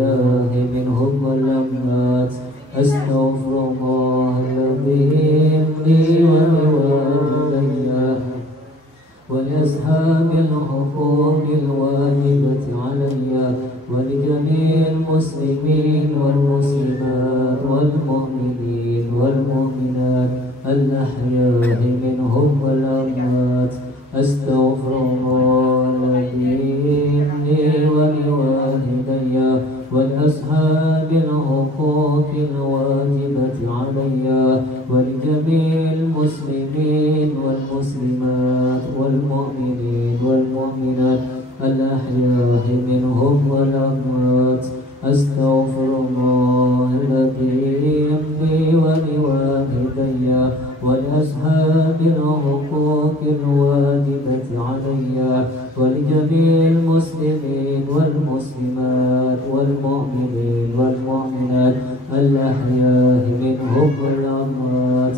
منهم والأموات أستغفر الله العظيم لي ولوالدي ولأصحاب الحقوق الواجبة علي ولجميع المسلمين والمسلمات والمؤمنين والمؤمنات الأحياء منهم والأموات أستغفر الله العظيم لي ولوالدي ولأصحاب الحقوق الواجبة علي ولجميع المسلمين والمسلمات والمؤمنين والمؤمنات الأحياء منهم والأموات أستغفر الله العظيم لي ولوالدي ولأصحاب الحقوق الواجبة علي ولجميع المسلمين والمسلمات والمؤمنين والمؤمنات الأحياء منهم والأموات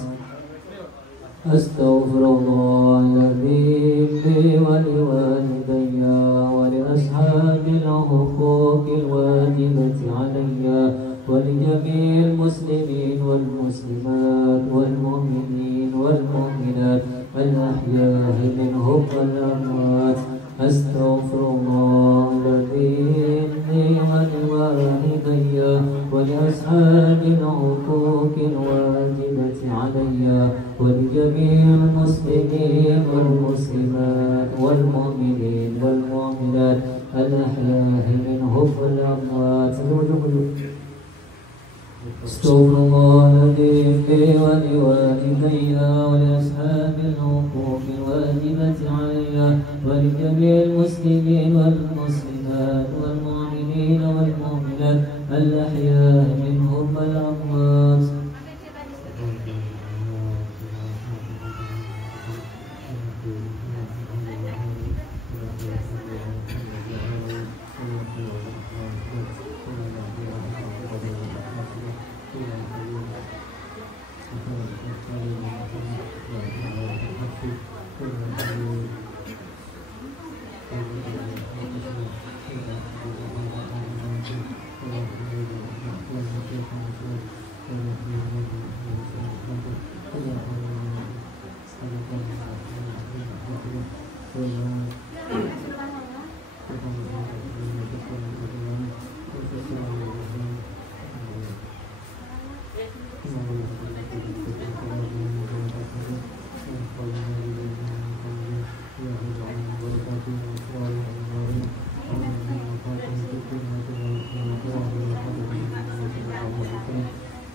أستغفر الله العظيم لي ولوالدي ولأصحاب الحقوق الواجبة علي ولجميع المسلمين والمسلمات والمؤمنين والمؤمنات الأحياء منهم والأموات أستغفر الله العظيم لي ولوالدي ولأصحاب الحقوق الواجبة علي ولجميع المسلمين والمسلمات والمؤمنين والمؤمنات الأحياء منهم والأموات استغفر الله العظيم لي ولوالدي ولأصحاب الحقوق الواجبة علي ولجميع المسلمين والمسلمات والمؤمنين والمؤمنات الأحياء منهم والأموات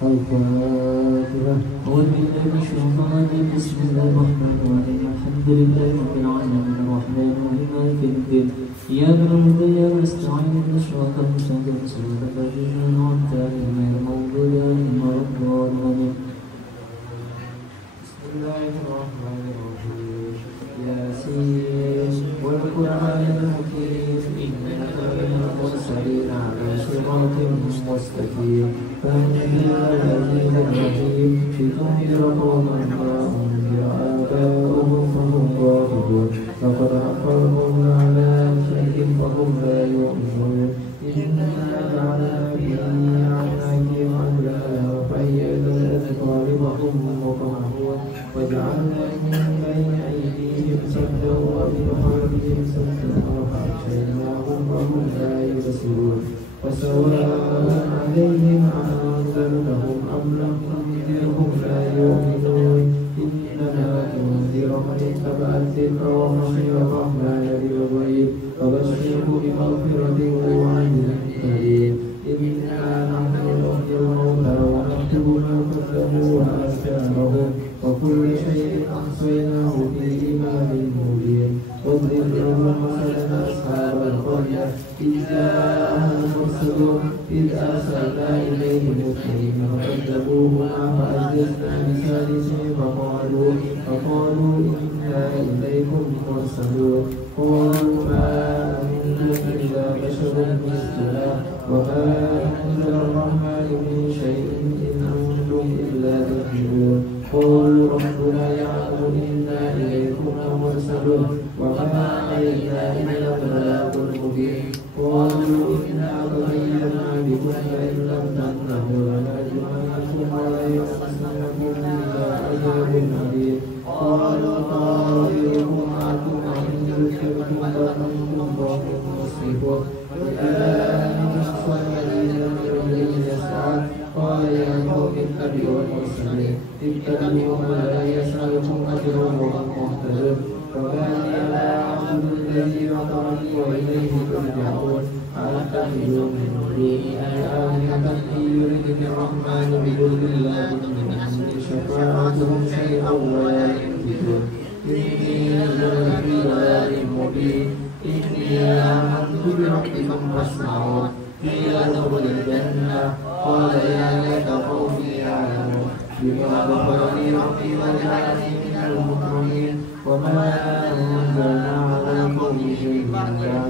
الفاتحة. أعوذ بالله من الشيطان الرجيم. بسم الله الرحمن الرحيم. الحمد لله رب العالمين الرحمن الرحيم مالك يوم الدين إياك نعبد وإياك نستعين اهدنا الصراط المستقيم صراط الذين أنعمت عليهم غير المغضوب عليهم ولا الضالين. بسم الله الرحمن الرحيم. ياسين والقرآن الحكيم إنك لمن المرسلين على صراط مستقيم. الذين الرجيم لتنذر قوما ما أنذر آباؤهم فهم غافلون لقد حق القول على شيء فهم لا يؤمنون إنا جعلنا في أعناقهم أغلالا فهي الأذقان فهم مقمحون وجعلنا من بين أيديهم سدا ومن خلفهم سدا فأغشيناهم فهم لا يبصرون وسواء عليهم أأنذرتهم أم لم تنذرهم لا يؤمنون إنما تنذر من اتبع الذكر وخشي الرحمن بالغيب فبشره بمغفرة وأجر كريم. إنا نحن نحيي الموتى ونكتب ما قدموا وآثارهم وكل شيء أحصيناه في إمام مبين. واضرب لهم مثلا أصحاب القرية إذ جاءها المرسلون إذ أرسلنا إليهم اثنين فكذبوهما فأزلفنا بثالث فقالوا إنا إليكم مرسلون. قالوا ما أنتم إلا بشر مثلنا وما أنزل الرحمن من شيء إن أنتم إلا تكذبون. قالوا ربنا يعلم إنا إليكم لمرسلون وما علينا إلا البلاغ المبين. قالوا إنا تطيرنا فإن لم تنتهوا لنرجمنكم وليمسنكم منا عذاب أليم قالوا طائركم معكم وإن ذكرتم بل أنتم قوم مسرفون وجاء أقصى المدينة رجل يسعى قال يا قوم اتبعوا المرسلين اتبعوا من لا يسألكم أجرا وهم مهتدون فما لي لا أعبد الذي فطرني وإليه ترجعون أأتخذ من دونه آلهة إن يردني الرحمن بضر لا تغن عني شفاعتهم شيئا ولا ينفذون إني نزلت في ضلال مبين إني آمنت بربكم فاسمعون قيل ادخل الجنة قال يا ليت قومي يعلمون بما غفر لي ربي وجعلني من المكرمين وما أنزلنا على قومه من بعده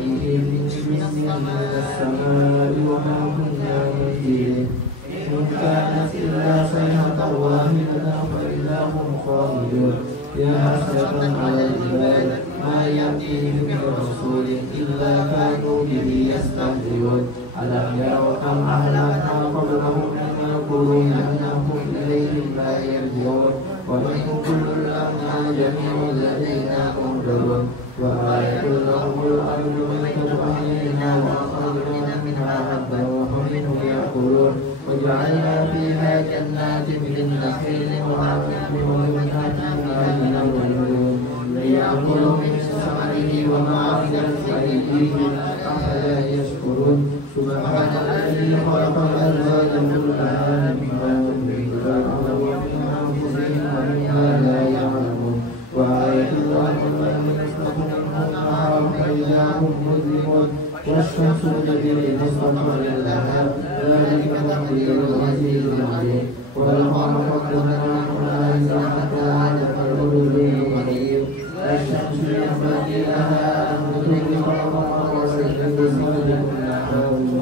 من جبل من السماء وما كنا منزلين إن كانت إلا صيحة واحدة فإذا هم خامدون يا حسرة على العباد ما يأتيهم من رسول إلا كانوا به يستهزئون ألم يروا كم أهلكنا قبلهم من القرون أنهم إليهم لا يرجعون وإن كل لما جميع لدينا محضرون وآية لهم الأرض ميتة أحيينا وأخرجنا منها حبا ومنه يأكلون وجعلنا فيها جنات من نخيل وعنب ومن تحتها من العيون ليأكلوا من ثمره وما عملت أيديهم أفلا يشكرون سبحان الذي خلق الأزواج كلها مما تنبت الأرض ومن أنفسهم ومما لا يعلمون وآية لهم الليل نسلك منه النهار فإذا هم مظلمون والشمس تجري للقمر لها ذلك تقدير العزيز العليم والقمر قدرناه منازل حتى عاد كالعرجون القديم الشمس ينبغي لها أن تدرك القمر وسجد صادقنا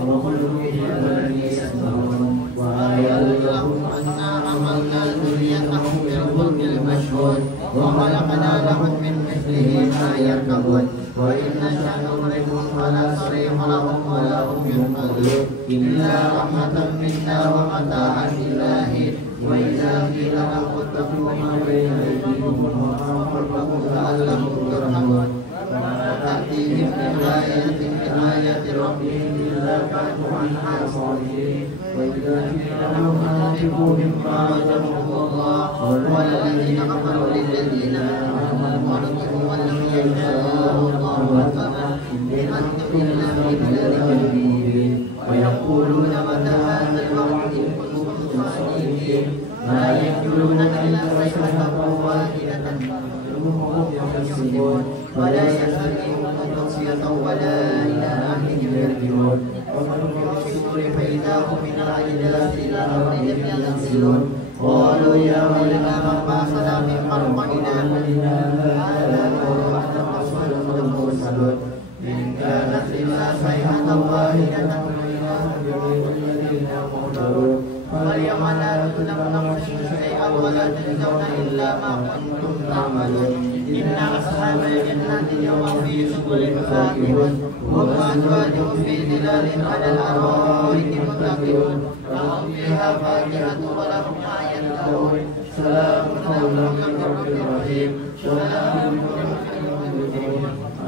وخلقه الذي يسمعون وآية لهم أنا حملنا ذريتهم في الفلك المشحون وخلقنا لهم من مثله ما يركبون وإن نشأ نغرقهم فلا صريخ لهم ولا هم ينقذون إلا رحمة منا ومتاعا إلى حين وإذا قيل لهم اتقوا ما بين أيديكم وما خلفكم لعلهم ترحمون وما تأتيهم من آية من آيات ربهم إلا كانوا عنها صالحين وإذا قيل لهم أنفقوا مما رزقكم الله قال الذين كفروا للذين آمنوا ارجعوا ولم يشاء الله ربنا إن أنتم إلا في ضلال مبين ويقولون متى هذا الوعد إن كنتم صادقين ما يقولون إلا صيحة واحدة وهم يحسبون ولا يستطيعون توصية ولا إلى أهلهم يرجعون ومن الصدور فإذا هم من الأجداث إلى ربهم ينزلون قالوا يا ويلنا من بعثنا من مرقدنا هذا قرآن وصدق المرسلون إن كانت إلا صيحة واحدة فإذا هم جميع الذين محضرون فاليوم لا تظلمون شيئا ولا تجزون إلا ما كنتم تعملون إن أصحاب الجنة اليوم في شغل فاكهون وأزواجهم في ظلال على الأرائك متكئون لهم فيها فاكهة ولهم ما يدعون سلام قولا من رب رحيم سلام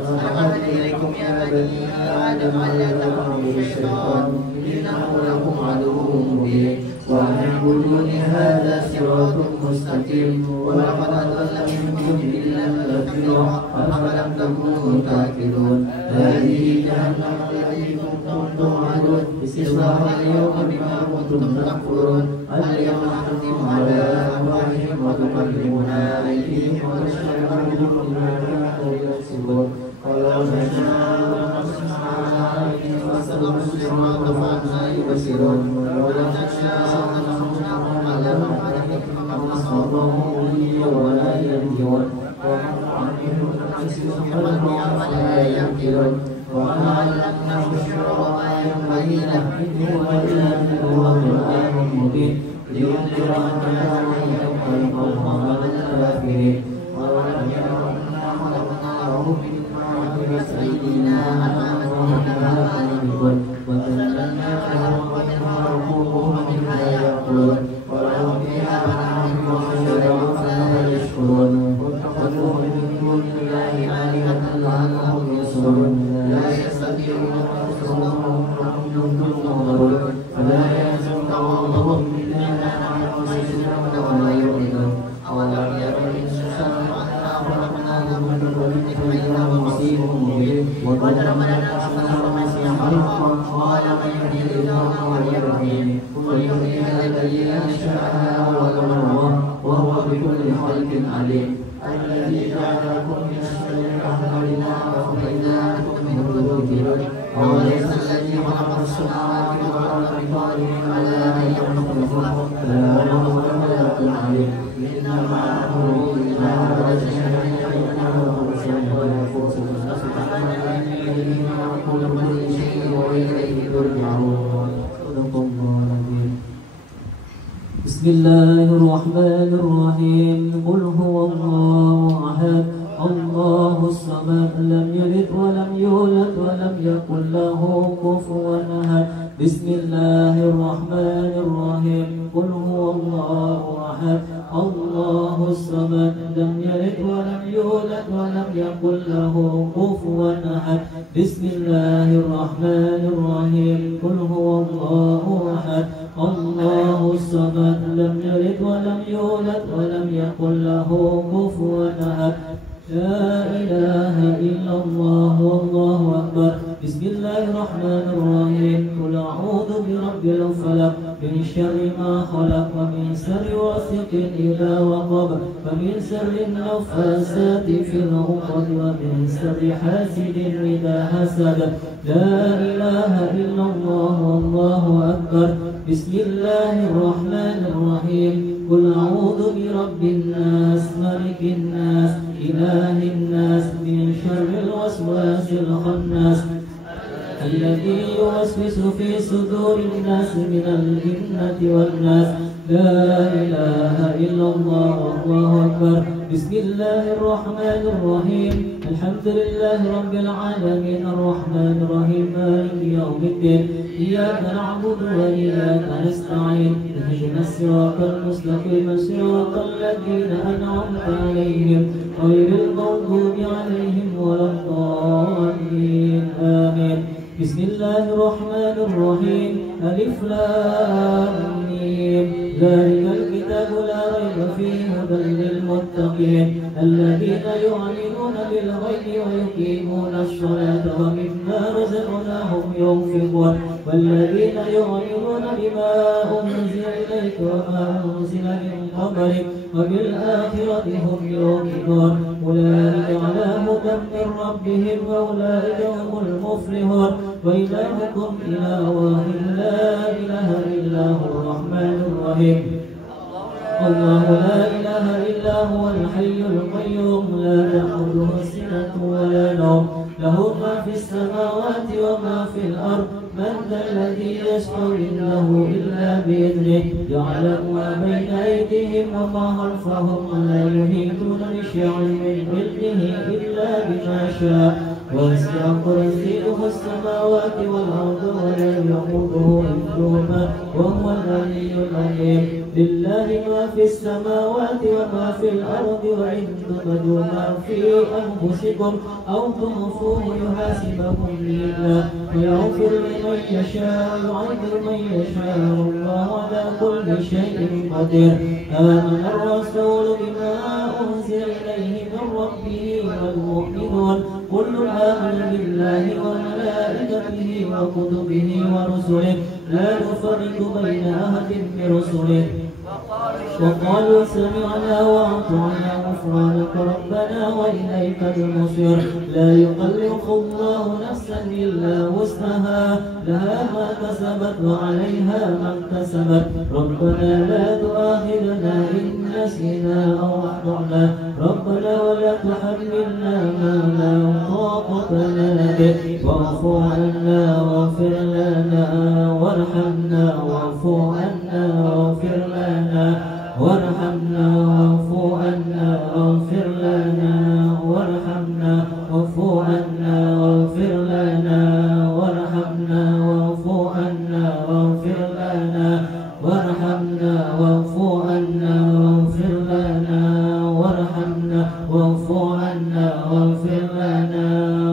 ألقت إليكم يا بني آدم ألا تعبدوا الشيطان إنه لكم عدو مبين وأن اعبدوني هذا صراط مستقيم ولقد أضل منكم إلا كثيرا أفلم تكونوا تعقلون هذه جهنم التي كنتم توعدون اصلاها اليوم بما كنتم تكفرون اليوم نختم على أفواههم وتكلمنا أيديهم وتشهد أرجلهم بما كانوا يكسبون ولو نشاء لمسنا على أيديهم فاستبقوا الصراط فأنى يبصرون ولو نشاء لمسناهم على أعمالهم فأصابهم وليا ولا يرجعون ومن عنهم نحسبهم فلا يعقلون وما علمناه الشعر وما ينبغي له إن هو إلا ذكر وقرآن مبين لينذر من كان يوم القوم على الكافرين ولم يروا أنا خلقنا لهم مما عملت أيدينا أنعاما وذللناها لهم الرحيم ويحيي الذي أنشأها أول مرة وهو بكل خلق عليم الذي جعلكم من الشجر الأخضر نارا فإذا أنتم منه توقدون أوليس الذي خلق السماوات والأرض بقادر على أن يخلقكم بلى وهو الخلاق العليم إنما أمره إذا أراد شيئا أن يقول له ويكون يقول كل شيء وإليه ترجعون. صدق الله العظيم. بسم الله الرحمن الرحيم قل هو الله أحد الله الصمد لم يلد ولم يولد ولم يكن له كفوا أحد. بسم الله الرحمن الرحيم قل هو الله أحد الله الصمد لم يلد ولم يولد ولم يكن له كفوا أحد. بسم الله الرحمن الرحيم قل هو الله أحد الله الصمد لم يلد ولم يولد ولم يكن له كفوا أحد. لا إله إلا الله والله أكبر. بسم الله الرحمن الرحيم قل أعوذ برب الفلق من شر ما خلق ومن شر غاسق إذا وقب ومن شر النفاثات في العقد ومن شر حاسد إذا حسد. لا إله إلا الله والله أكبر. بسم الله الرحمن الرحيم قل أعوذ برب الناس ملك الناس إله الناس من شر الوسواس الخناس الذي يوسوس في صدور الناس من الجنة والناس. لا إله إلا الله والله أكبر. بسم الله الرحمن الرحيم الحمد لله رب العالمين الرحمن الرحيم مالك يوم الدين إياك نعبد وإياك نستعين اهدنا الصراط المستقيم صراط الذين أنعمت عليهم غير المغضوب عليهم ولا الضالين آمين. بسم الله الرحمن الرحيم ألف لام ميم ذلك الكتاب لا ريب فيه هدى للمتقين الذين يؤمنون بالغيب ويقيمون الصلاة ومما رزقناهم ينفقون والذين يؤمنون بما أنزل إليك وما أنزل من قبلك وبالآخرة هم يوقنون أولئك على هدى من ربهم وأولئك هم المفلحون. وإلهكم إله واحد لا إله إلا هو الرحمن الرحيم الله لا إله إلا هو الحي القيوم لا تأخذه سنة ولا نوم له ما في السماوات وما في الأرض من ذا الذي يشفع عنده إلا بإذنه يعلم ما بين أيديهم وما خلفهم ولا يحيطون بشيء من علمه إلا بما شاء وسع كرسيه السماوات والأرض ولا يؤوده حفظهما وهو العلي العظيم. لله ما في السماوات وما في الأرض وإن تبدوا ما في أنفسكم أو تخفوه يحاسبكم به الله ويغفر لمن يشاء ويعذب من يشاء والله على كل شيء قدير. آمن الرسول بما أنزل إليه من ربه والمؤمنون كل آمن بالله وملائكته وكتبه ورسله لا نفرق بين أحد من رسله وقالوا سمعنا وأطعنا غفرانك ربنا وإليك المصير. لا يكلف الله نفسا إلا وسعها لها ما كسبت وعليها ما اكتسبت ربنا لا تؤاخذنا إن نسينا أو أخطأنا ربنا ولا تحملنا ما لا طاقة لنا به واعف عنا واغفر لنا وارحمنا واعف عنا واغفر لنا وارحمنا واعف عنا واغفر لنا وارحمنا واعف عنا واغفر لنا وارحمنا واعف عنا واغفر لنا وارحمنا واعف عنا واغفر لنا وارحمنا واعف عنا واغفر لنا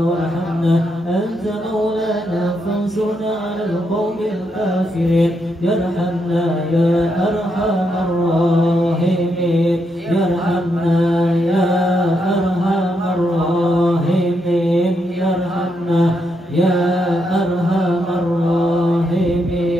وارحمنا أنت مولانا فانصرنا على القوم الكافرين. يرحمنا يا أرحم الراحمين يرحمنا يا أرحم الراحمين يرحمنا يا أرحم الراحمين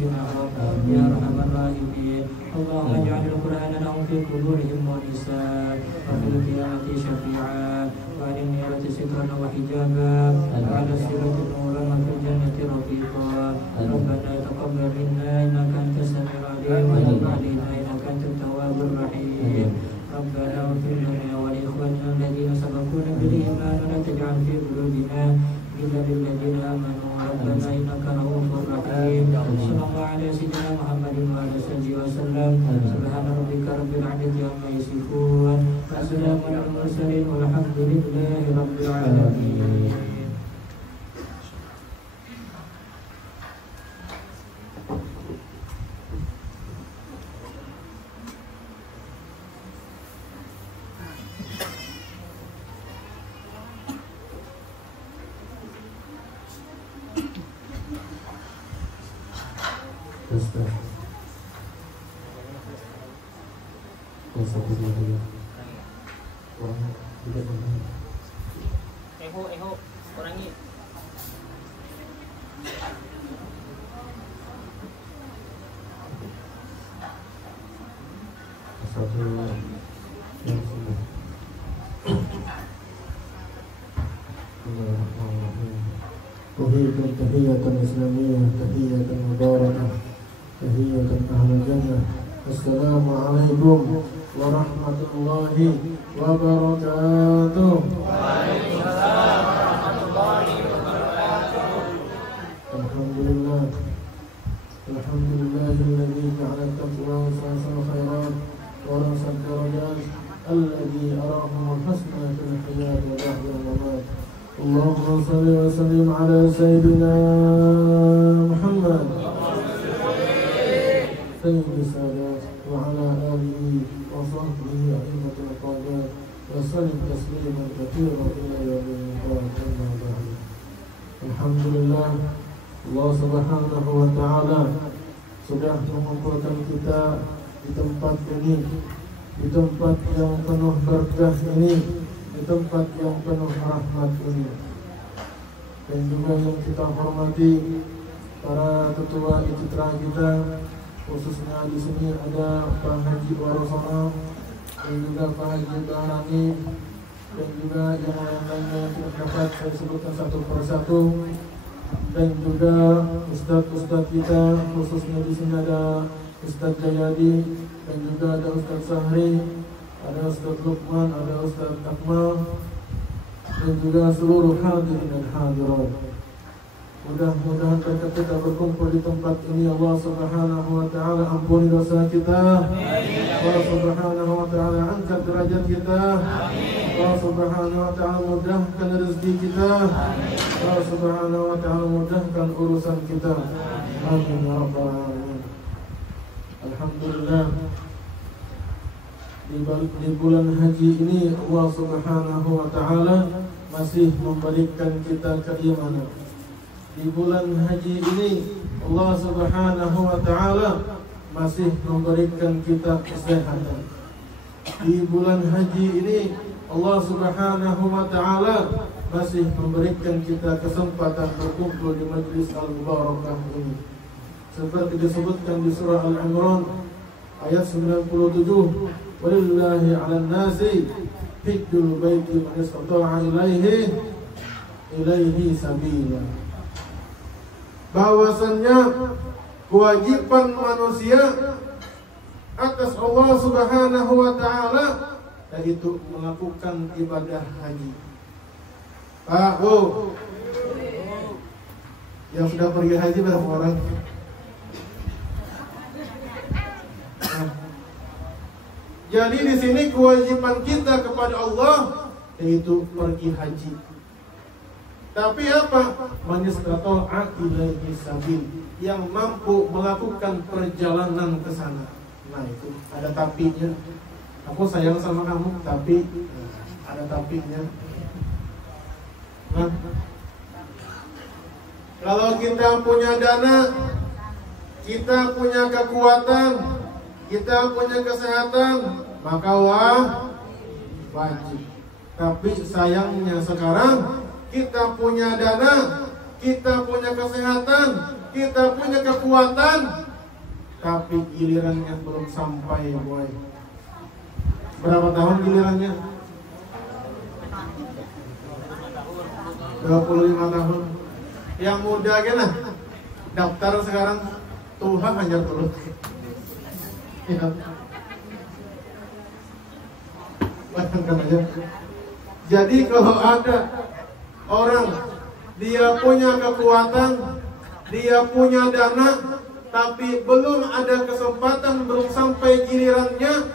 وزوجناهم يا أرحم الراحمين. اللهم اجعل القرآن لهم في قبورهم ونساء وفي القيامة شفيعا وعن النيرة سترا وحجابا وعلى الصراط نورا وفي الجنة رفيقا. ربنا تقبل منا إنك أنت السميع العليم وتب علينا إنك أنت التواب الرحيم. ربنا اغفر لنا ولإخواننا الذين سبقونا بالإيمان ولا تجعل في قلوبنا غلا للذين آمنوا ربنا إنك رؤوف رحيم. صلى الله على سيدنا محمد وعلى آله وسلم. سبحان ربك رب العزة عما يصفون وسلام على المرسلين والحمد لله رب العالمين. Eho, kurangi. Satu yang sudah. Tuhiyatan tahiyatan islamiyah, tahiyatan mubarakah, tahiyatan ahli jannah. Assalamualaikum warahmatullahi wabarakatuh. Waalaikumsalam warahmatullahi wabarakatuh. Alhamdulillah. Alhamdulillahilladzi ja'ala at-taqwa asasal khairat wa rasad darajat alladzi arahumul husna fil hayat wa ba'da al-mamat. Allahumma salli wa sallim ala sayyidina Muhammad sayyidis sadat wa ala alihi wa sahbihi a'immatul qadat wa sallim tasliman katsiran ila yaumil qiyamah. Alhamdulillah, Allah Subhanahu wa ta'ala sudah mengumpulkan kita di tempat ini, di tempat yang penuh berkah ini, di tempat yang penuh rahmat ini. Dan juga yang kita hormati para ketua ijtra kita, khususnya di sini ada Pak Haji Warosono dan juga Pak Haji Barani dan juga yang lain-lainnya yang tidak dapat saya sebutkan satu persatu. Dan juga ustadz-ustadz kita, khususnya di sini ada Ustadz Jayadi dan juga ada Ustadz Sahri, ada Ustadz Lukman, ada Ustadz Akmal dan juga seluruh hadirin dan hadirat. Mudah-mudahan ketika kita berkumpul di tempat ini Allah Subhanahu wa ta'ala ampuni dosa kita, Allah Subhanahu wa ta'ala angkat derajat kita, Allah Subhanahu wa ta'ala mudahkan rezeki kita, Allah Subhanahu wa ta'ala mudahkan urusan kita. Amin ya rabbal alamin. Alhamdulillah, di bulan haji ini Allah Subhanahu wa ta'ala masih memberikan kita keimanan. Di bulan haji ini Allah Subhanahu wa ta'ala masih memberikan kita kesehatan. Di bulan haji ini Allah Subhanahu wa ta'ala masih memberikan kita kesempatan berkumpul di majlis al-mubarakah ini. Seperti disebutkan di surah Al-Imran ayat 97, walillahi 'alan nasi hijjul baiti man istata'a ilaihi sabila. Bahwasannya kewajiban manusia atas Allah Subhanahu wa ta'ala yaitu melakukan ibadah haji. Pak, Bu, yang sudah pergi haji berapa orang? Jadi di sini kewajiban kita kepada Allah yaitu pergi haji. Tapi apa? Man istata'a ilaihi sabil, yang mampu melakukan perjalanan ke sana. Nah, itu ada tapinya. Aku sayang sama kamu, tapi ada tapinya. Nah, kalau kita punya dana, kita punya kekuatan, kita punya kesehatan, maka wajib. Tapi sayangnya sekarang kita punya dana, kita punya kesehatan, kita punya kekuatan, tapi gilirannya belum sampai, boy. Berapa tahun gilirannya? 25 tahun. Yang muda gana, daftar sekarang Tuhan hanya turut. Ya. Bayangkan aja. Jadi kalau ada orang dia punya kekuatan, dia punya dana, tapi belum ada kesempatan, belum sampai gilirannya,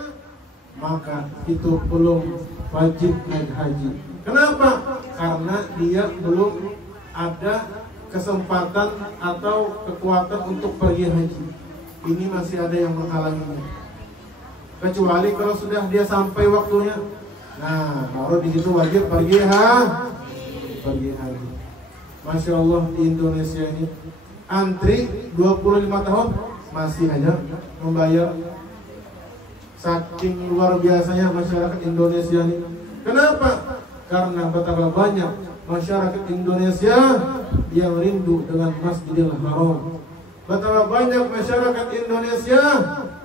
maka itu belum wajib naik haji. Kenapa? Karena dia belum ada kesempatan atau kekuatan untuk pergi haji. Ini masih ada yang menghalanginya. Kecuali kalau sudah dia sampai waktunya, nah baru di situ wajib pergi haji. Masya Allah, di Indonesia ini antri 25 tahun masih aja membayar. Saking luar biasanya masyarakat Indonesia ini. Kenapa? Karena betapa banyak masyarakat Indonesia yang rindu dengan Masjidil Haram. Betapa banyak masyarakat Indonesia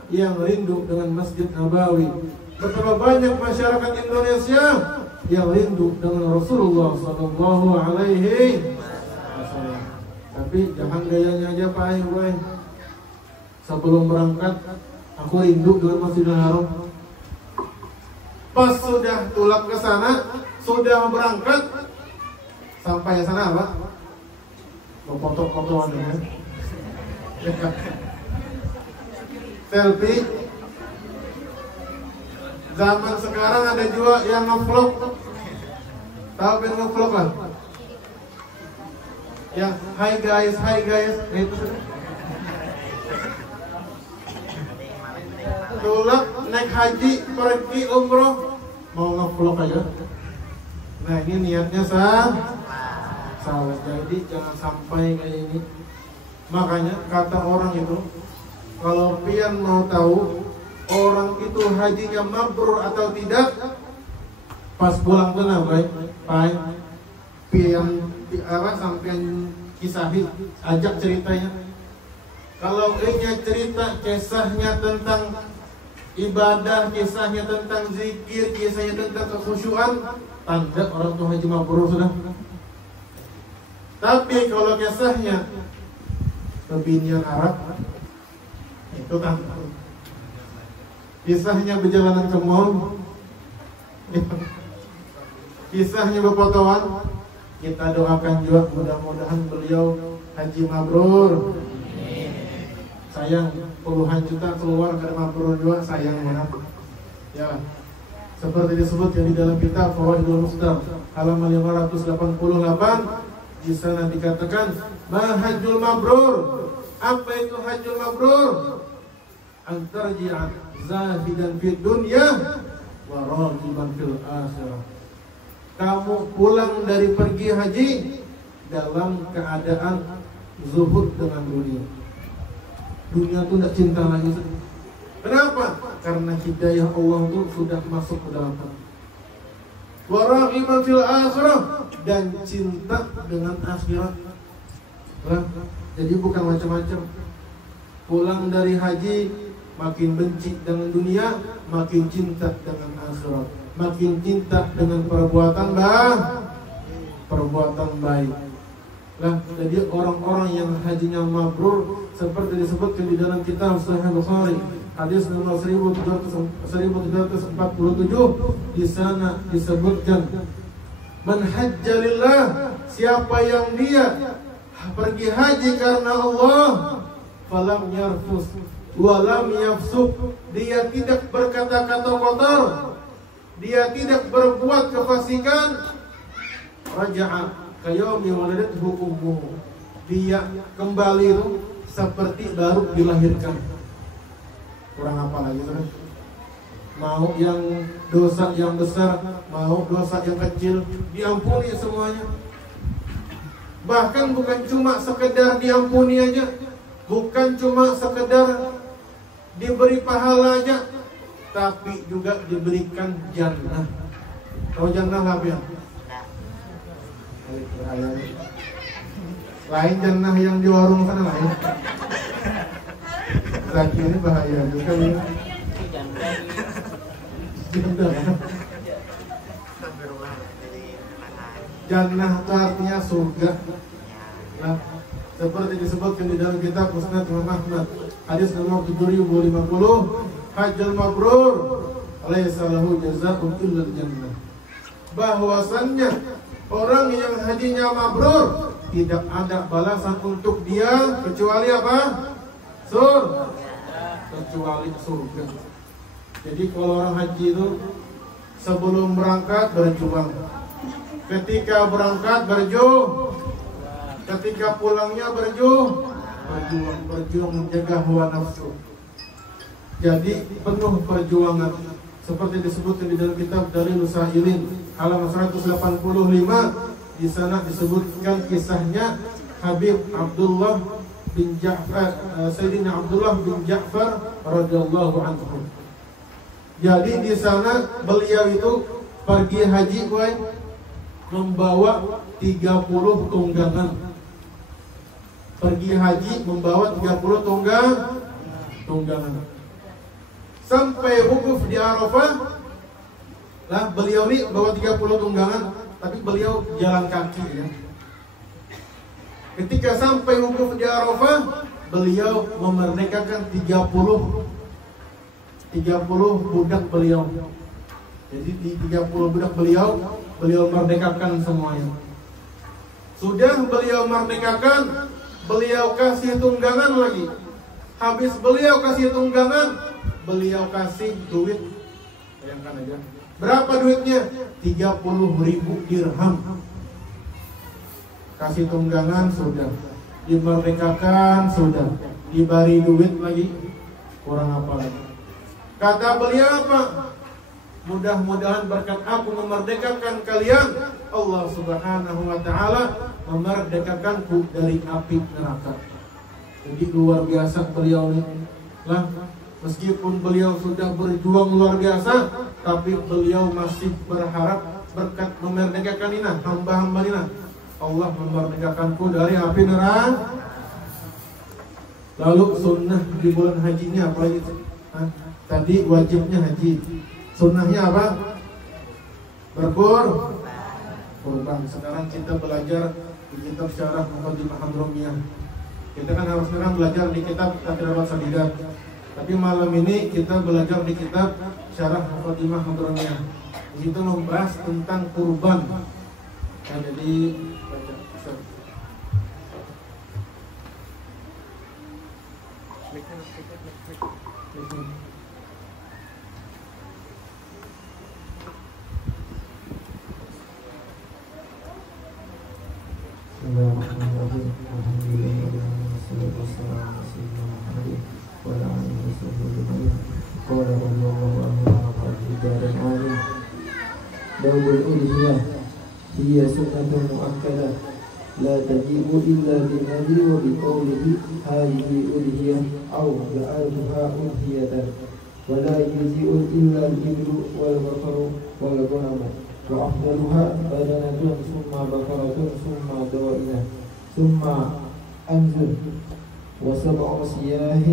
yang rindu dengan Masjid Nabawi. Betapa banyak masyarakat Indonesia yang rindu dengan Rasulullah Sallallahu Alaihi Wasallam. Tapi jangan gayanya aja Pak Boy. Sebelum berangkat aku rindu dengan Masjidil Haram. Pas sudah tulak ke sana, sudah berangkat, sampai sana apa? Foto-fotoan ya. Selfie. Zaman sekarang ada juga yang nge-vlog. Tahu kan nge-vlog lah? Ya, hi guys. Itu. Tulak naik haji, pergi umroh, mau nge-vlog aja. Nah ini niatnya salah. Jadi jangan sampai kayak ini. Makanya kata orang itu, kalau pian mau tahu orang itu hajinya mabrur atau tidak, pas pulang tuh nah baik, pian sampean kisahin, ajak ceritanya. Kalau ini cerita kisahnya tentang ibadah, kisahnya tentang zikir, kisahnya tentang kekhusyuan, tanda orang tua haji mabrur sudah. Tapi kalau kisahnya kebinian Arab, itu tanda. Kisahnya perjalanan ke mall, kisahnya berfotoan, kita doakan juga mudah-mudahan beliau haji mabrur. Sayang puluhan juta keluar dari mabrur juga, sayang banget. Ya, seperti disebut yang di dalam kitab Fawaidul Mustar halaman 588, di sana dikatakan hajjul mabrur. Apa itu hajjul mabrur? Antarji'a zahidan fid dunya wa ragiban fil akhirah. Kamu pulang dari pergi haji dalam keadaan zuhud dengan dunia. Dunia itu tidak cinta lagi. Kenapa? Karena hidayah Allah itu sudah masuk ke dalam hati. Wa raghiban fil akhirah, dan cinta dengan akhirat. Nah, jadi bukan macam-macam. Pulang dari haji makin benci dengan dunia, makin cinta dengan akhirat, makin cinta dengan perbuatan baik. Lah, jadi orang-orang yang hajinya mabrur seperti disebutkan di dalam kitab Sahih Bukhari, hadis nomor 1747, di sana disebutkan, man hajja lillah, siapa yang dia pergi haji karena Allah, falam yarfus walam yafsuk, dia tidak berkata-kata kotor, dia tidak berbuat kefasikan, raja'a kayaumi waladathu ummuhu, dia kembali itu seperti baru dilahirkan. Kurang apa lagi kan? Mau yang dosa yang besar, mau dosa yang kecil, diampuni semuanya. Bahkan bukan cuma sekedar diampuni aja, bukan cuma sekedar diberi pahalanya, tapi juga diberikan jannah. Tahu jannah apa ya? Lain jannah yang di warung sana lain. Lagi ini bahaya juga ya. Jannah itu artinya surga. Nah, seperti disebutkan di dalam kitab Musnad Imam Ahmad, hadis nomor 7050, hajjal mabrur laisa lahu jazaa'un illa jannah. Bahwasannya orang yang hajinya mabrur tidak ada balasan untuk dia kecuali apa? Kecuali surga. Jadi kalau orang haji itu sebelum berangkat berjuang, ketika berangkat berjuang, ketika pulangnya berjuang menjaga hawa nafsu. Jadi penuh perjuangan, seperti disebutkan di dalam kitab Dalilus Sa'ilin halaman 185. Di sana disebutkan kisahnya Habib Abdullah bin Ja'far, Sayyidina Abdullah bin Ja'far radhiyallahu anhu. Jadi di sana beliau itu pergi haji membawa 30 tunggangan. Pergi haji membawa 30 tunggangan. Sampai wukuf di Arafah, lah beliau ini bawa 30 tunggangan, tapi beliau jalan kaki ya. Ketika sampai wukuf di Arafah, beliau memerdekakan 30 budak beliau. Jadi di 30 budak beliau merdekakan semuanya. Sudah beliau merdekakan, beliau kasih tunggangan lagi. Habis beliau kasih tunggangan, beliau kasih duit. Bayangkan aja. Berapa duitnya? 30.000 dirham. Kasih tunggangan sudah, dimerdekakan sudah, diberi duit lagi, kurang apa lagi? Kata beliau apa? Mudah-mudahan berkat aku memerdekakan kalian, Allah Subhanahu wa Ta'ala memerdekakanku dari api neraka. Jadi luar biasa beliau ini. Lah, meskipun beliau sudah berjuang luar biasa, tapi beliau masih berharap berkat memerdekakan ini, hamba-hamba ini, Allah memerdekakanku dari api neraka. Lalu sunnah di bulan haji ini apa lagi? Tadi wajibnya haji. Sunnahnya apa? Kurban. Sekarang kita belajar di kitab Syarah Muqaddimah Hadramiyah. Kita kan harus sekarang belajar di kitab Takrabat Sadidat. Tapi malam ini kita belajar di kitab Syarah Muqaddimah Hadramiyah. Di situ membahas tentang kurban. Nah, jadi baca. Bismillahirrahmanirrahim. Alhamdulillah wassalatu wassalamu ala sayyidina Muhammadin wa ala alihi wasallam. Qala Allahu akbar alim. Dawul udhiyah hiya sunnatun muakkadah la tajibu illa bil nabi wa bi qawlihi hadhihi udhiyah aw ja'altuha udhiyatan wa la yuzi'u illa al-iblu wal baqaru wal ghanamu. وأفضلها بدنة ثم بقرة ثم دوائنة ثم أنزل وسبع صياه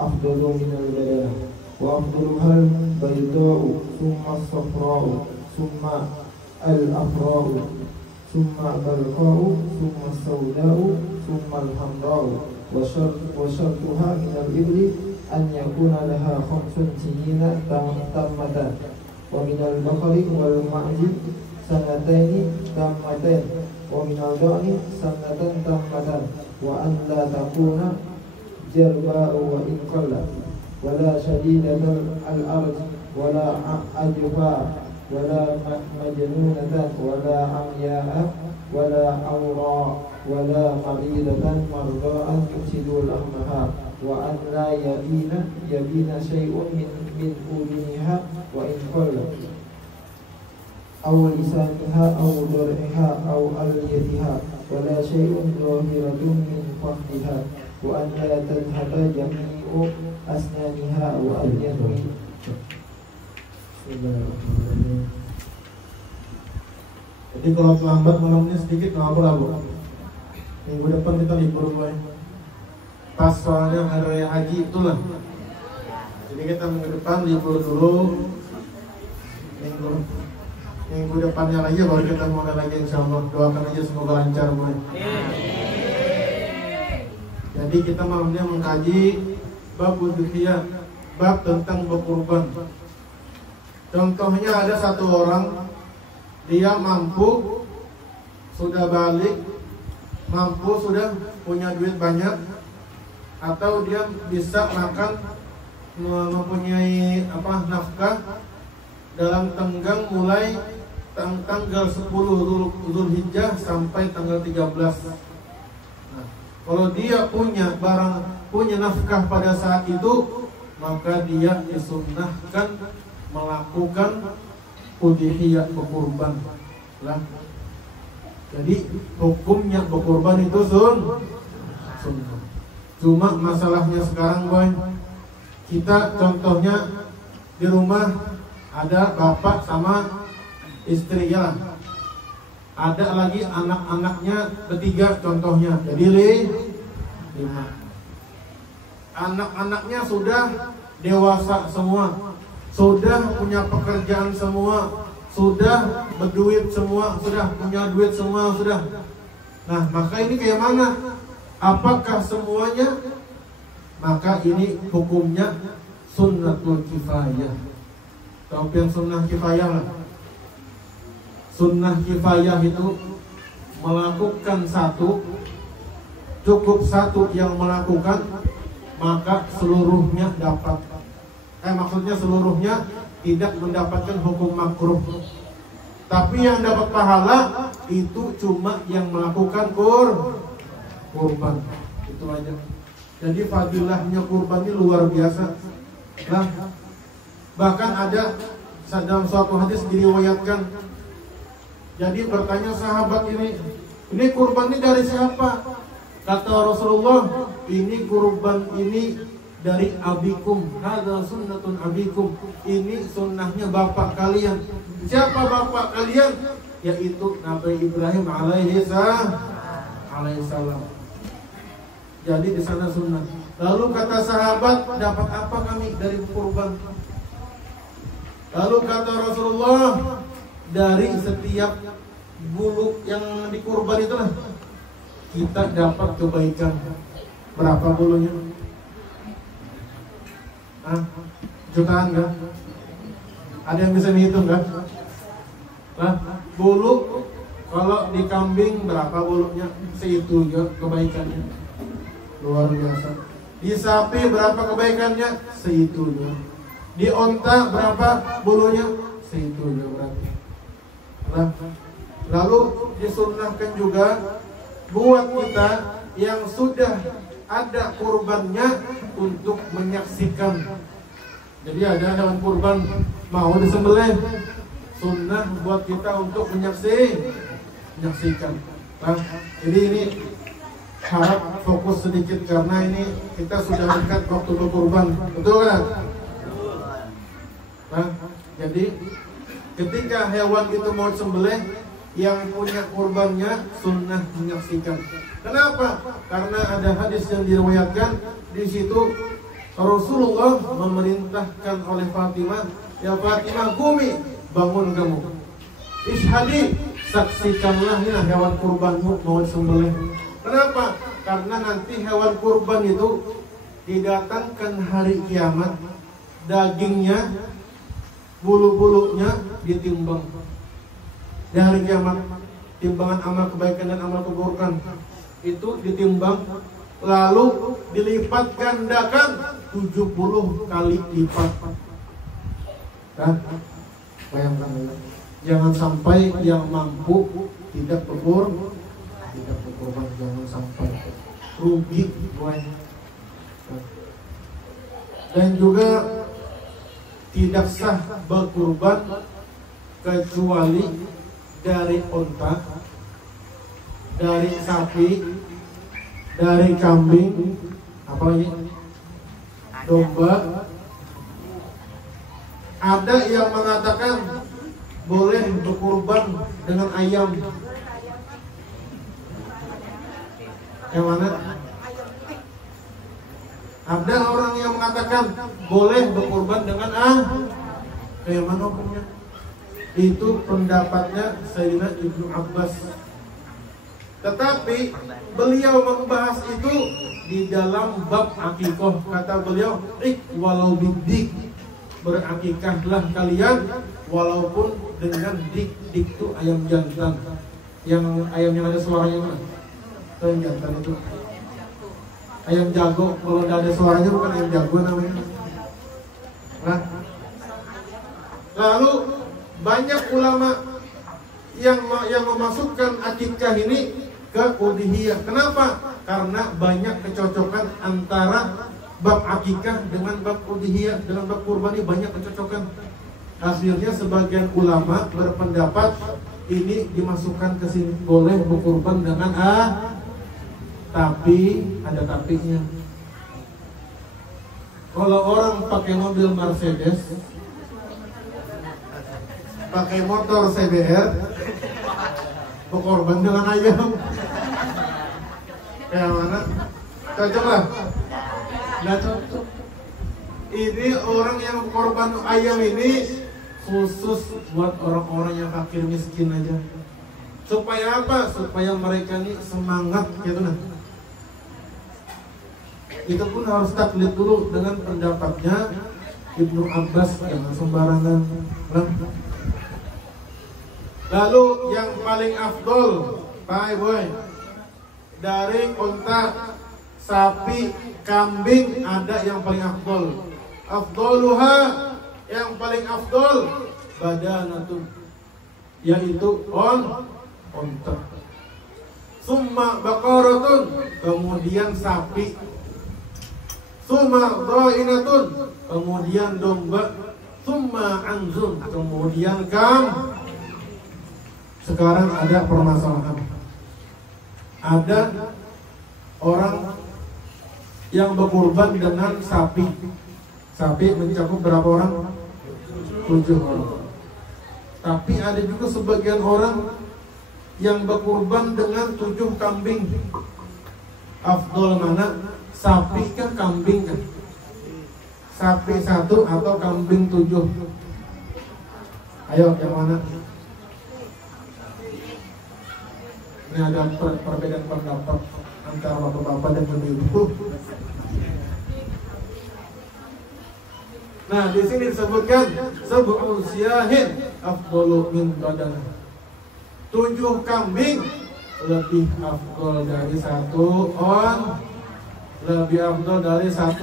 أفضل من البدنة وأفضلها البيضاء ثم الصفراء ثم الأفراء ثم البلقاء ثم السوداء ثم الحمراء وشرطها من الإبل أن يكون لها 5 سنين تامة ومن البقر والمعز 2 سنتين تامتين ومن الضأن 1 سنة تامة وأن لا تكون جرباء وإن قلت ولا شديدة الأرض ولا أجفاء ولا مجنونة ولا عمياء ولا عوراء ولا مريضة مرضاء يفسد لحمها وأن لا يبين شيء من أذنها وإن قل أو لسانها أو ضرعها أو أليتها ولا شيء ظاهرة من فخذها وأن لا تذهب جميع أسنانها وأن ينوي. Jadi kalau terlambat malamnya sedikit nggak apa-apa. Minggu depan kita libur boy. Pas soalnya hari raya haji itulah. Jadi kita minggu depan libur dulu. Minggu depannya lagi baru kita mulai lagi insyaallah. Doakan aja semoga lancar boy. Jadi kita malamnya mengkaji bab udhiyah, bab tentang berkurban. Contohnya ada satu orang, dia mampu, sudah balik, mampu sudah punya duit banyak, atau dia bisa makan, mempunyai nafkah dalam tenggang mulai tanggal 10 Zulhijjah sampai tanggal 13. Nah, kalau dia punya barang, punya nafkah pada saat itu, maka dia disunnahkan melakukan udhiyah berkurban lah. Jadi hukumnya berkurban itu sunnah. Cuma masalahnya sekarang boy, kita contohnya di rumah ada bapak sama istri ya, ada lagi anak-anaknya bertiga contohnya, jadi 5. Anak-anaknya sudah dewasa semua, sudah punya pekerjaan semua, sudah berduit semua, sudah punya duit semua, sudah. Nah, maka ini kayak mana? Apakah semuanya? Maka ini hukumnya sunnatul kifayah. Tahu yang sunnah kifayah lah? Sunnah kifayah itu melakukan satu, cukup satu yang melakukan, maka seluruhnya dapat. Maksudnya seluruhnya tidak mendapatkan hukum makruh. Tapi yang dapat pahala itu cuma yang melakukan kurban. Itu aja. Jadi fadilahnya kurban ini luar biasa. Nah, bahkan ada dalam suatu hadis diriwayatkan. Jadi bertanya sahabat ini kurban ini dari siapa? Kata Rasulullah, ini kurban ini dari abikum, hadza sunnatun abikum, ini sunnahnya bapak kalian. Siapa bapak kalian? Yaitu Nabi Ibrahim alaihi salam. Jadi di sana sunnah. Lalu kata sahabat, dapat apa kami dari kurban? Lalu kata Rasulullah, dari setiap bulu yang dikurban itulah kita dapat kebaikan. Berapa bulunya? Jutaan enggak? Ada yang bisa dihitung enggak? Bulu kalau di kambing berapa bulunya? Segitu juga kebaikannya. Luar biasa. Di sapi berapa kebaikannya? Segitu juga. Di onta berapa bulunya? Segitu juga berarti. Lalu disunnahkan juga buat kita yang sudah ada kurbannya untuk menyaksikan. Jadi ada hewan kurban mau disembelih, sunnah buat kita untuk menyaksikan. Nah, jadi ini harap fokus sedikit karena ini kita sudah dekat waktu berkurban, betul kan? Nah, jadi ketika hewan itu mau disembelih, yang punya kurbannya sunnah menyaksikan. Kenapa? Karena ada hadis yang diriwayatkan di situ Rasulullah memerintahkan oleh Fatimah, ya Fatimah, kumi, bangun kamu. Ishadi, saksikanlah ya hewan kurbanmu mau disembelih. Kenapa? Karena nanti hewan kurban itu didatangkan hari kiamat, dagingnya, bulu-bulunya ditimbang. Di hari kiamat, timbangan amal kebaikan dan amal keburukan itu ditimbang, lalu dilipat gandakan 70 kali lipat. Kan? Bayangkan, jangan sampai yang mampu tidak berkurban, jangan sampai rugi banyak. Dan juga tidak sah berkurban kecuali dari unta, dari sapi, dari kambing, apalagi domba. Ada yang mengatakan boleh berkurban dengan ayam. Yang mana? Ada orang yang mengatakan boleh berkurban dengan kayak mana hukumnya? Itu pendapatnya Sayyidina Ibnu Abbas. Tetapi beliau membahas itu di dalam bab akikoh. Kata beliau, walau bidik, berakikahlah kalian walaupun dengan dik itu ayam jantan. Yang ayam yang ada suaranya mana? Ayam jantan itu. Ayam jago, kalau tidak ada suaranya bukan ayam jago namanya. Nah, lalu banyak ulama yang memasukkan akikah ini ke udhiyah. Kenapa? Karena banyak kecocokan antara bab akikah dengan bab udhiyah, dengan bab kurban ini banyak kecocokan. Hasilnya sebagian ulama berpendapat ini dimasukkan ke sini boleh berkurban dengan tapi ada tapinya. Kalau orang pakai mobil Mercedes, pakai motor CBR, berkorban dengan ayam, kayak mana? Cocok lah? Nggak cocok. Ini orang yang korban ayam ini khusus buat orang-orang yang fakir miskin aja. Supaya apa? Supaya mereka ini semangat gitu nah. Itu pun harus taklid dulu dengan pendapatnya Ibnu Abbas, jangan sembarangan. Lalu yang paling afdol, boy, dari unta, sapi, kambing ada yang paling afdol. Afdoluha, yang paling afdol badanatun, yaitu unta. Summa baqaratun, kemudian sapi. Summa dhainatun, kemudian domba. Summa anzun, kemudian Sekarang ada permasalahan. Ada orang yang berkurban dengan sapi. Sapi mencakup berapa orang? 7 orang. Tapi ada juga sebagian orang yang berkurban dengan 7 kambing. Afdol mana? Sapi kan kambing kan? Sapi 1 atau kambing 7? Ayo yang mana? Ini ada perbedaan pendapat antara bapak-bapak dan ibu-ibu. Nah, di sini disebutkan sab'u syahin afdalu min badan. 7 kambing lebih afdal dari 1 lebih afdal dari 1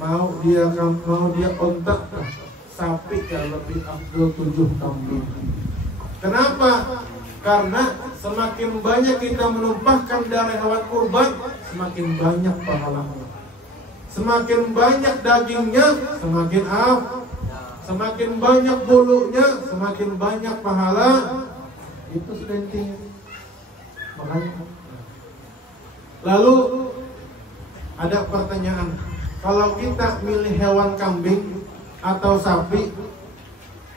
mau dia ontak sapi kan lebih afdal 7 kambing. Kenapa? Karena semakin banyak kita menumpahkan darah hewan kurban, semakin banyak pahalanya. Semakin banyak dagingnya, semakin banyak bulunya, semakin banyak pahala. Itu sudah intinya. Makanya. Lalu ada pertanyaan, kalau kita milih hewan kambing atau sapi,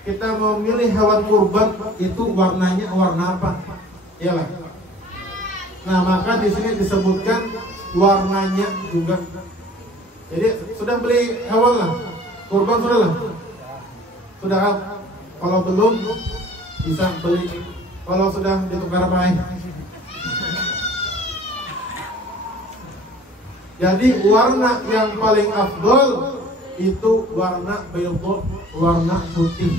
kita mau milih hewan kurban, itu warnanya warna apa? Iyalah. Nah, maka di sini disebutkan warnanya juga. Jadi sudah beli hewan lah, kurban sudah lah. Sudah kan? Kalau belum bisa beli. Kalau sudah ditukar baik. Jadi warna yang paling afdol itu warna bayadh, warna putih.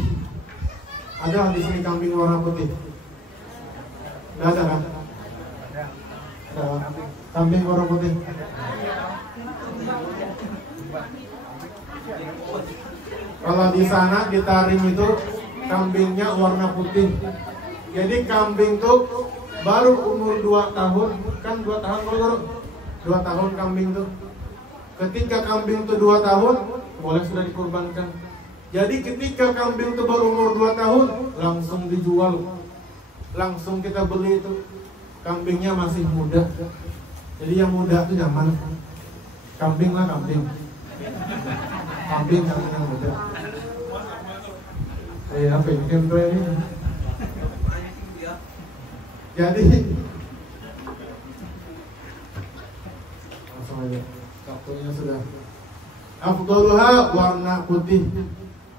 Ada di sini kambing warna putih? Tidak ada kan? Ada. Kambing warna putih. Kalau di sana di Tarim itu kambingnya warna putih. Jadi kambing tuh baru umur 2 tahun, kan 2 tahun baru 2 tahun kambing tuh. Ketika kambing tuh 2 tahun, boleh sudah dikurbankan. Jadi ketika kambing tuh baru umur 2 tahun, langsung dijual. Langsung kita beli itu. Kambingnya masih muda. Jadi yang muda tuh nyaman. Kambing lah kambing. Kambing yang muda. Apa ini? Jadi Oh ya, waktunya sudah. Afdaluha warna putih,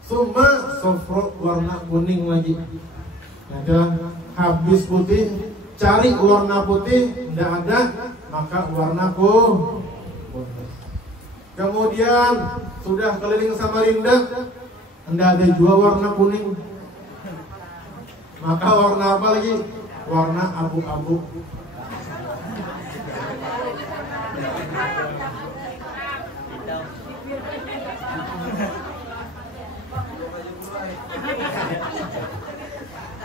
summa sofro warna kuning lagi. Ada habis putih, cari warna putih, tidak ada, maka warna kuning. Kemudian sudah keliling Samarinda, tidak ada juga warna kuning, maka warna apa lagi? Warna abu-abu.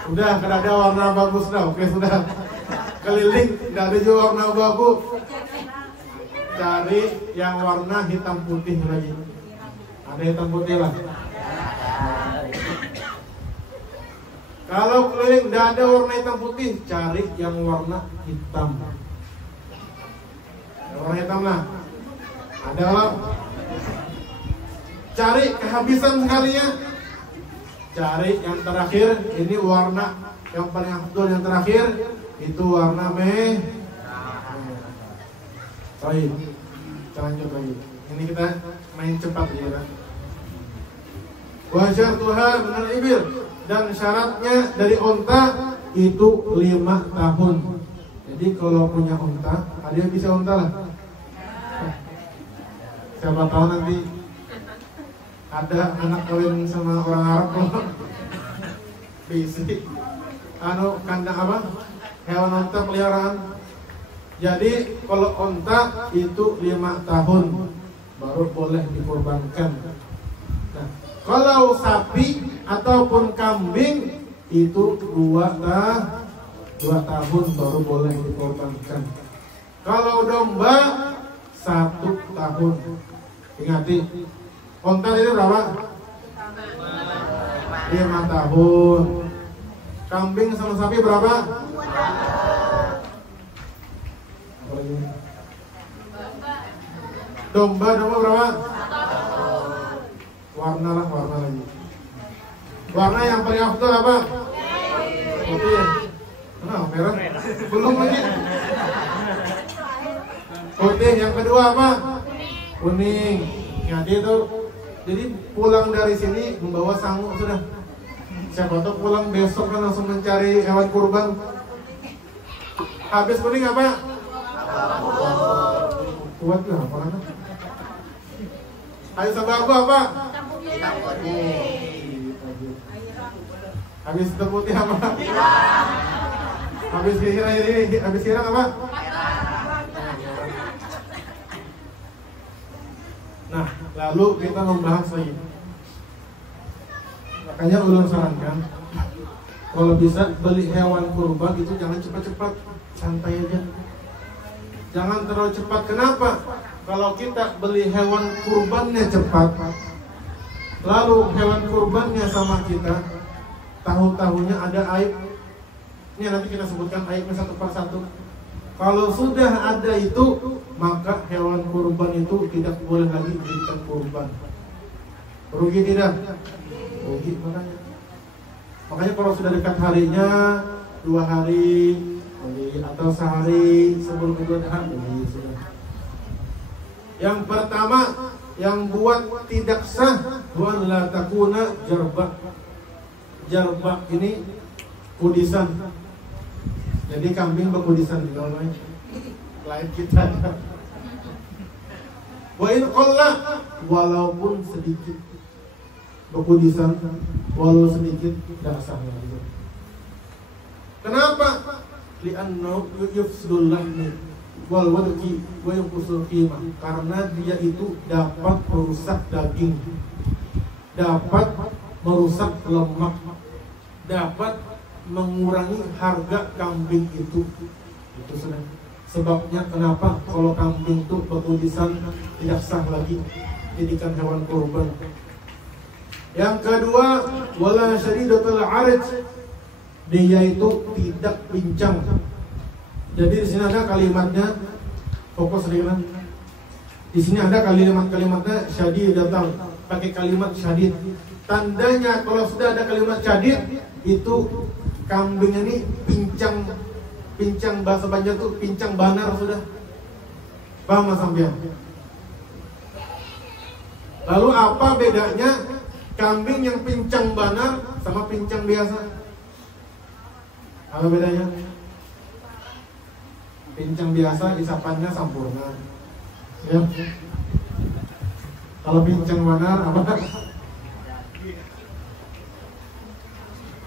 Udah, kada ada warna bagus dah. Oke, sudah keliling, tidak ada juga warna abu-abu. Cari yang warna hitam putih lagi. Ada hitam putih lah. Kalau keliling tidak ada warna hitam putih, cari yang warna hitam. Warna hitam lah. Ada lah. Cari kehabisan sekalinya. Cari yang terakhir, ini warna yang paling afdol yang terakhir, itu warna merah. Baik, lanjut lagi. Ini kita main cepat ya. Wajar Tuhan benar ibir, dan syaratnya dari onta itu 5 tahun. Jadi kalau punya onta, ada yang bisa onta lah. Siapa tahu nanti ada anak kawin sama orang Arab bisi kandang apa? Hewan onta peliharaan. Jadi kalau onta itu 5 tahun baru boleh dikorbankan. Nah, kalau sapi ataupun kambing itu 2 tahun baru boleh dikorbankan. Kalau domba 1 tahun. Ingati, onta itu berapa? 5 tahun. Kambing sama sapi berapa? 2 tahun. Domba berapa? 1 tahun. Warna lagi. Warna yang paling afdal apa? Putih. Merah. Belum lagi. Putih. Yang kedua apa? Kuning. Ingat itu. Jadi pulang dari sini membawa sangu sudah. Siapa tahu pulang besok kan langsung mencari hewan kurban. Habis kuning apa? Kuat lah apa kan? Ayo abu apa? Hitam putih. Habis hitam putih apa? Habis hirang apa? Nah, lalu kita membahas lagi. Makanya ulun sarankan, kalau bisa beli hewan kurban itu jangan cepat-cepat, santai aja. Jangan terlalu cepat. Kenapa? Kalau kita beli hewan kurbannya cepat, lalu hewan kurbannya sama kita, tahu-tahunya ada aib. Ini nanti kita sebutkan aibnya satu per satu. Kalau sudah ada itu, maka hewan kurban itu tidak boleh lagi dijadikan kurban. Rugi tidak? Rugi makanya. Makanya kalau sudah dekat harinya, 2 hari atau sehari sebelum Idul Adha, sudah. Yang pertama, yang buat tidak sah, wala takuna jarbak. Jarbak ini kudisan. Jadi kambing berkudisan di dalamnya. Lain kita. Wa in qalla, walaupun sedikit berkudisan, walau sedikit tidak sah lagi. Kenapa? Li'annahu yufsidul lahmi wal wadki wa yanqusul qimah. Karena dia itu dapat merusak daging, dapat merusak lemak, dapat mengurangi harga kambing itu. Itu sudah sebabnya kenapa kalau kambing itu berkudisan tidak sah lagi jadikan hewan kurban. Yang kedua, wala syadidatul arj, dia itu tidak pincang. Jadi di sini ada kalimatnya, fokus dengan di sini ada kalimatnya syadidatul, pakai kalimat syadid. Tandanya kalau sudah ada kalimat syadid itu kambing ini pincang bahasa Banjar tuh pincang banar sudah. Paham Mas Sampian? Lalu apa bedanya kambing yang pincang banar sama pincang biasa? Apa bedanya? Pincang biasa isapannya sempurna, ya. Kalau pincang banar apa?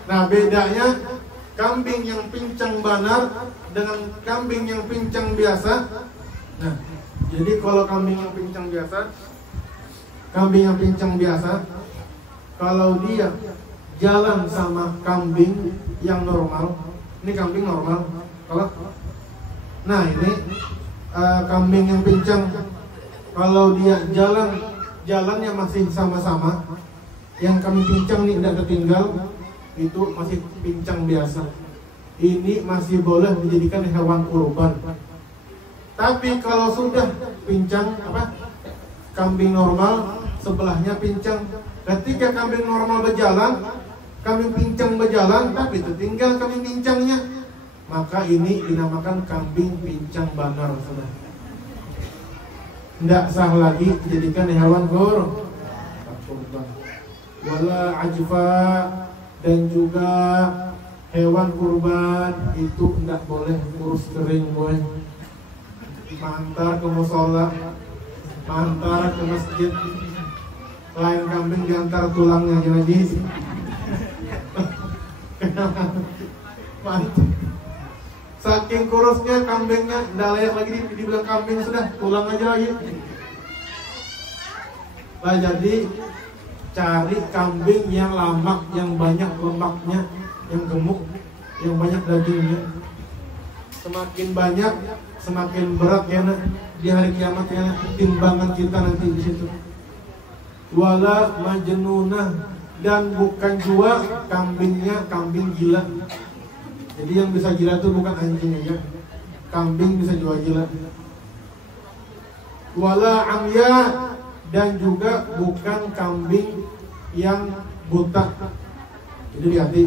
Nah, bedanya kambing yang pincang banar dengan kambing yang pincang biasa. Nah, jadi kalau kambing yang pincang biasa, kalau dia jalan sama kambing yang normal, ini kambing normal, nah ini kambing yang pincang, kalau dia jalannya masih sama-sama, yang kambing pincang ini tidak tertinggal, itu masih pincang biasa. Ini masih boleh dijadikan hewan kurban. Tapi kalau sudah pincang kambing normal sebelahnya pincang, ketika kambing normal berjalan, kambing pincang berjalan, tapi tertinggal kambing pincangnya, maka ini dinamakan kambing pincang banar, sudah. Tidak sah lagi dijadikan hewan kurban. Wala ajfa, dan juga hewan kurban itu tidak boleh kurus kering, boleh mantar ke musola, mantar ke masjid, lain kambing diantar tulangnya jadi mantar. Saking kurusnya kambingnya tidak layak lagi dibilang kambing, sudah tulang aja lagi. Nah, jadi cari kambing yang lamak, yang banyak lemaknya, yang gemuk, yang banyak dagingnya. Semakin banyak, semakin berat ya di hari kiamat ya, timbangan kita nanti di situ. Wala majnunah, dan bukan juga kambingnya kambing gila. Jadi yang bisa gila itu bukan anjing aja, kambing bisa juga gila. Wala amya, dan juga bukan kambing yang buta. Jadi hati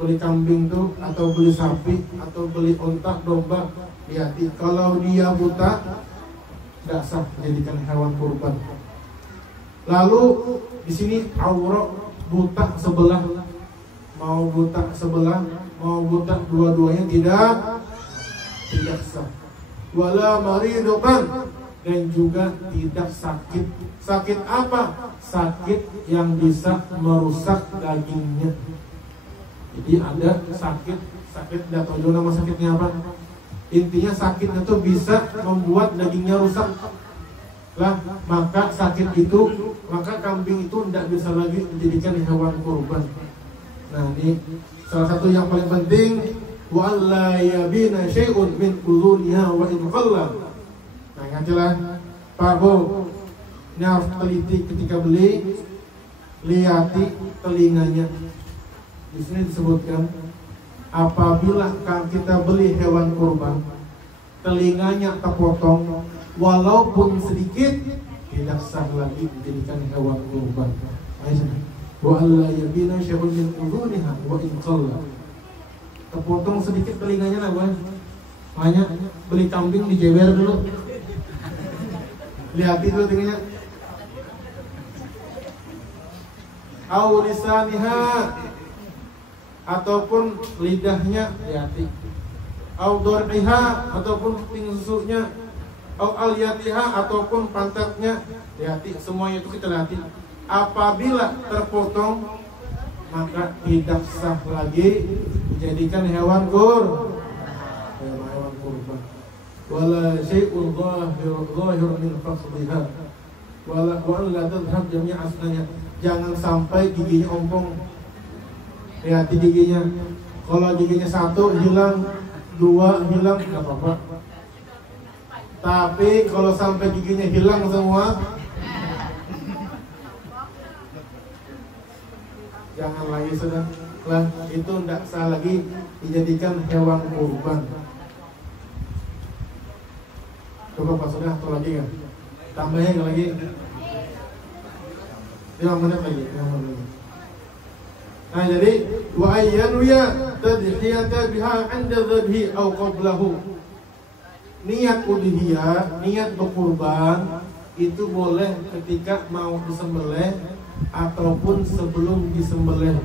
beli kambing tuh, atau beli sapi, atau beli onta, domba, hati kalau dia buta tidak sah dijadikan hewan kurban. Lalu di sini aurat buta sebelah, mau buta sebelah, mau buta dua-duanya tidak sah. Wala maridukan, dan juga tidak sakit. Sakit apa? Sakit yang bisa merusak dagingnya. Jadi ada sakit tidak tahu juga nama sakitnya apa. Intinya sakitnya tuh bisa membuat dagingnya rusak. Lah, maka sakit itu, maka kambing itu tidak bisa lagi dijadikan hewan kurban. Nah, ini salah satu yang paling penting, wa alla yabina syai'un min udhuniha wa in qalla. Nah, ingatlah Pak Bu, ini harus teliti ketika beli, lihati telinganya. Di sini disebutkan apabila kita beli hewan kurban, telinganya terpotong walaupun sedikit, tidak sah lagi dijadikan hewan kurban. Wa alla yabina syai'un min udhuniha wa in qalla. Terpotong sedikit telinganya lah, Bang. Makanya beli kambing dijewer dulu. Lihat itu telinganya. Au lisaniha, ataupun lidahnya lihati. Au dor'iha, ataupun kuping susunya. Au aliyatiha, ataupun pantatnya lihati. Semuanya itu kita lihati. Apabila terpotong, maka tidak sah lagi dijadikan hewan kurban. Wala syai'un zahir min fasliha, wala la tadhhab jami' asnanya. Jangan sampai giginya ompong. Lihat giginya. Kalau giginya satu hilang, dua hilang, nggak apa-apa. Tapi kalau sampai giginya hilang semua, jangan lagi, sudah lah, itu tidak sah lagi dijadikan hewan kurban. Coba Pak, sudah atau lagi kan? Tambahnya lagi 5 menit lagi. Nah, jadi wa ayyanwiya tadhiyata biha 'inda dhabhi aw qablahu. niat udhiyah, niat berkurban itu boleh ketika mau disembelih ataupun sebelum disembelih.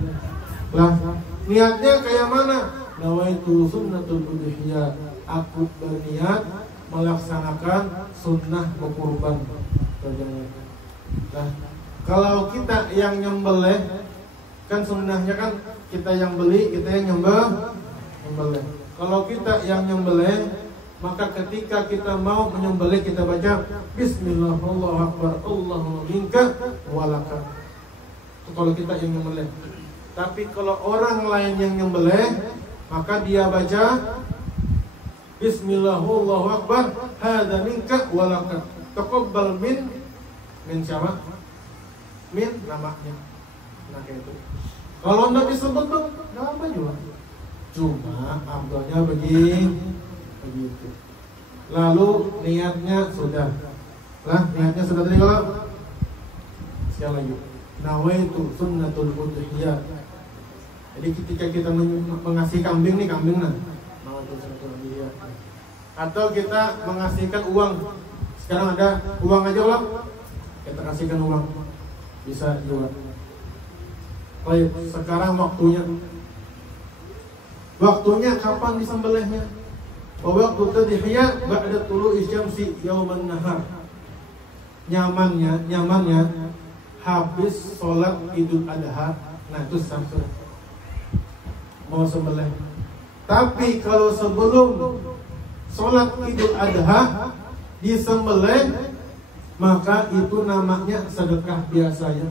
Lah, niatnya kayak mana? Nawaitu sunnatul udhiyah. Aku berniat melaksanakan sunnah berkurban. Nah, kalau kita yang nyembelih, kan sunnahnya kan kita yang beli, kita yang nyembelih. Kalau kita yang nyembelih, maka ketika kita mau menyembelih kita baca Bismillah, Allahu Akbar, Allahu minka walaka. Kalau kita yang nyembelih. Tapi kalau orang lain yang nyembelih, maka dia baca Bismillah, Allahu Akbar, hadza minka walaka. Taqabbal min siapa? Min namanya. Nah kayak itu. Kalau enggak disebut tuh enggak apa juga. Cuma abdulnya begitu. Lalu niatnya sudah. Lah, niatnya sudah tadi kalau sekali lagi. Nawaitu sunnatul udhiyah. Jadi ketika kita mengasih kambing nih, kambing nah. Nawaitu sunnatul udhiyah. Atau kita mengasihkan uang. Sekarang ada uang aja lah. Kita kasihkan uang. Bisa juga. Baik, sekarang waktunya kapan disembelihnya? Waktu tadhiyah ba'da tulu'i syamsi yauman nahar. Nyamannya habis sholat Idul Adha. Nah itu sampai mau sembelih. Tapi kalau sebelum sholat Idul Adha disembelih, maka itu namanya sedekah biasanya,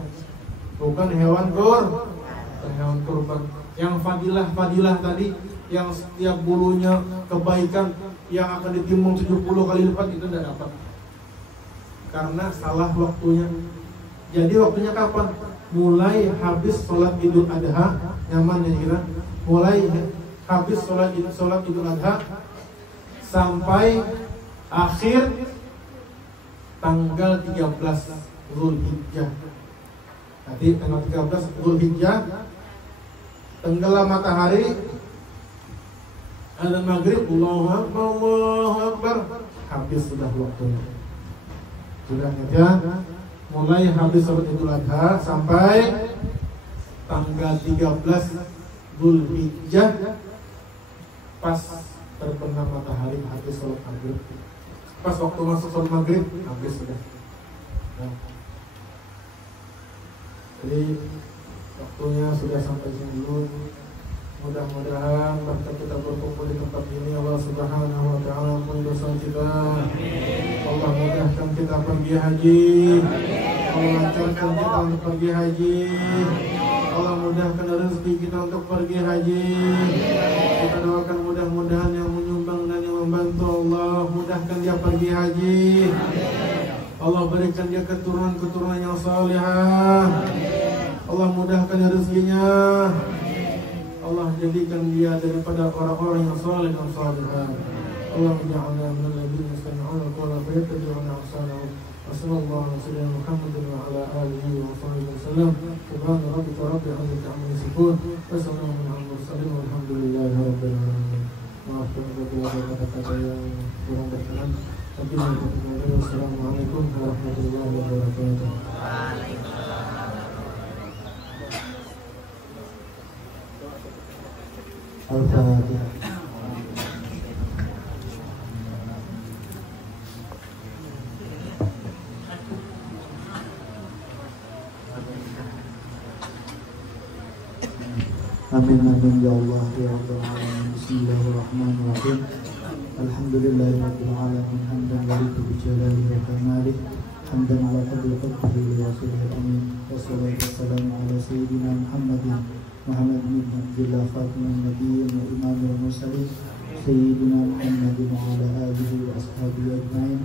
bukan hewan kurban. Yang fadilah tadi, yang setiap bulunya kebaikan yang akan ditimbun 70 kali lipat, itu tidak dapat karena salah waktunya. Jadi waktunya kapan? Mulai habis sholat Idul Adha, nyaman ya kira. Mulai habis sholat Idul Adha sampai akhir tanggal 13 Zulhijjah. Nanti tanggal 13 Zulhijjah tenggelam matahari, ada maghrib, Allahu Akbar, habis sudah waktunya. Sudah ya, mulai habis sholat Idul Adha sampai tanggal 13 Zulhijjah, pas terbenam matahari habis sholat maghrib. Pas waktu masuk sholat maghrib habis sudah. Nah, jadi waktunya sudah sampai sini dulu. Mudah-mudahan berkat kita berkumpul di tempat ini, Allah Subhanahu wa Ta'ala ampuni dosa kita. Allah mudahkan kita pergi haji. Allah lancarkan kita untuk pergi haji. Allah mudahkan rezeki kita untuk pergi haji. Kita doakan mudah-mudahan yang menyumbang dan yang membantu, Allah mudahkan dia pergi haji. Allah berikan dia keturunan yang salihah. Allah mudahkan rezekinya. Allah jadikan dia daripada orang-orang yang saleh dan salihah. Allah ja'alna min alladziina yastami'uuna al-qawla fayattabi'uuna ahsanahu. Wassallallahu ala sayyidina Muhammadin wa ala alihi wa sahbihi wasallam. Subhana rabbika rabbil izzati amma yasifun. Wa salamun alal mursalin walhamdulillahi rabbil alamin. Maaf kalau ada kata-kata yang kurang berkenan. Assalamualaikum warahmatullahi wabarakatuh. Al-Fatihah. Amin amin ya Allah ya Rabbal alamin. Bismillahirrahmanirrahim. Alhamdulillahirabbil alamin hamdan yaliqu bi jalalihi wa kamalihi hamdan ala qadri qadrihi wa rasulih amin. Wassalatu wassalamu ala sayyidina Muhammadin Muhammad bin Abdullah khatamun nabiyyin wa imamul mursalin sayyidina Muhammadin wa ala alihi wa ashabihi ajma'in.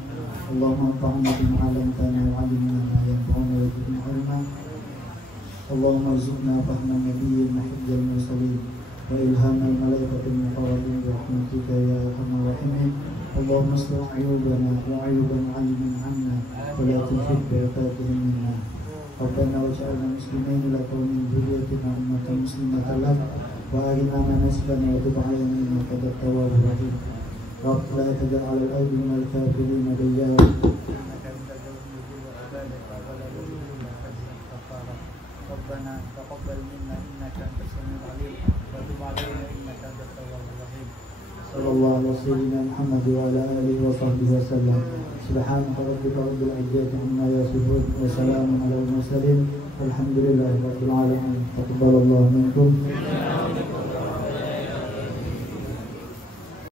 Allahumma anfa'na bima 'allamtana wa 'allimna ma yanfa'una wa zidna 'ilma. Allahumma arzuqna fahma nabiyyin wa hifdzal mursalin wa ilhamal malaikatil muqarrabin bi rahmatika ya arhamar rahimin. Allahumma aslih 'uyubana wa 'uyuban 'alimin 'anna wa la tujib barakatihim minna. Rabbana waj'alna muslimin laka wa min dhurriyyatina ummatan muslimatan lak wa arina manasikana wa tub 'alaina innaka antat tawwabur rahim. رب لا تجعل على الأرض من الكافرين ديارا ربنا تقبل منا إنك أنت السميع العليم وتب علينا إنك أنت التواب الرحيم. صلى الله على سيدنا محمد وعلى آله وصحبه وسلم. سبحانك ربك رب العزة عما يصفون وسلام على المرسلين والحمد لله رب العالمين. تقبل الله منكم.